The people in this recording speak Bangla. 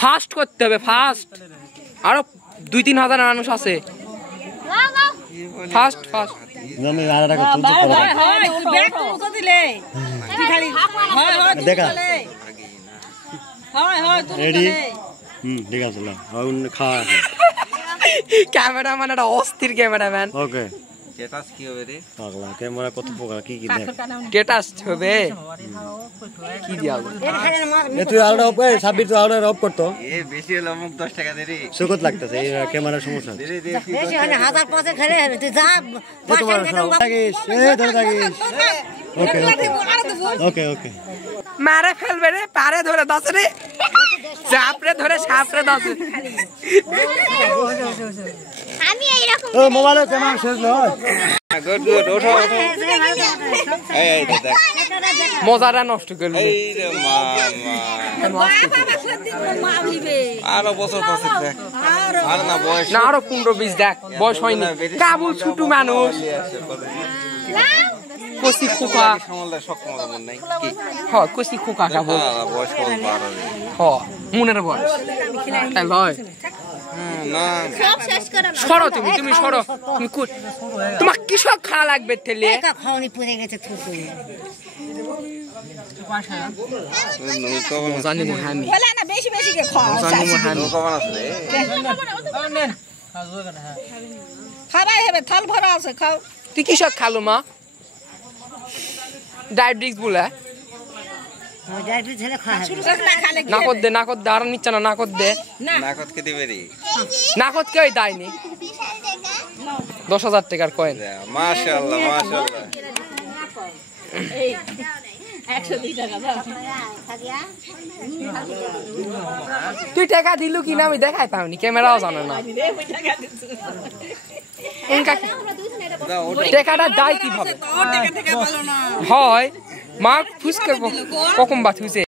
ফাস্ট করতে হবে ফাস্ট আরো 2-3 হাজার মানুষ আছে ফাস্ট ফাস্ট আমি আর টাকা তুলতে পারবো হয় তুই ব্যাগ তুলতে দিলে তুই খালি হয় হয় দেখা হয় হয় তুই রেডি ঠিক আছে না খাওয়া ক্যামেরাম্যান একটা অস্থির ক্যামেরাম্যান ওকে স্ট্যাটাস কি হবে রে পাগলা ক্যামেরা কত প্রকার কি দেখ স্ট্যাটাস হবে কি দিয়াব এ তুই আলাদা অফ এই সাব্বির তুই আলাদা অফ করতো এ বেশি হলো মুখ 10 টাকা দে রে সুকত লাগতেছে এই ক্যামেরার সমস্যা দে রে বেশি হয় না 1000 খেলে তুই যা তোমার থাকিস ধরে থাকিস ওকে ওকে ওকে মারে ফেলবে রে পারে ধরে দাস রে চাপরে ধরে সাপরে দাস আমি এই রকম ও মোবাইলে ক্যামেরা শেষ নয় গুড গুড ওঠো এই দেখ মজাটা নষ্ট করলি এই রে আরো বছর পরে দেখ আর না বয়স না আরো 15-20 দেখ বয়স হয়নি কাবুল ছোট মানুষ কসি খোকা সমলদা সক্ষম মন নাই কি হ কসি খোকা কাবুল বয়স কম 12 হ মনের বয়স তাই লয় না সব শেষ করে সরো তুমি সরো তুমি তোমার কিসব খাওয়া লাগবে তেলে খাওয়ানি পড়ে গেছে থুতু জানি মহামি বলে না বেশি বেশি কে খাও জানি মহামি কমান আছে রে খাবাই হবে থাল ভরা আছে খাও তুই কিসব খালো মা ডায়াবেটিস বলে ডাইরেক্ট ছেলে খায় না কর দে আর নিচ্ছে না কর দে নাকত কে দিবে রে নাকত কেউ দেয়নি 10,000 টাকার কয়েন মাশাআল্লাহ মাশাআল্লাহ এই 102 টাকা দাও তুই টাকা দিলু কিনা আমি দেখাই পাওনি ক্যামেরাও জানে না টাকাটা দেয় কিভাবে হয় মা ফুসকে কখন বাথুছে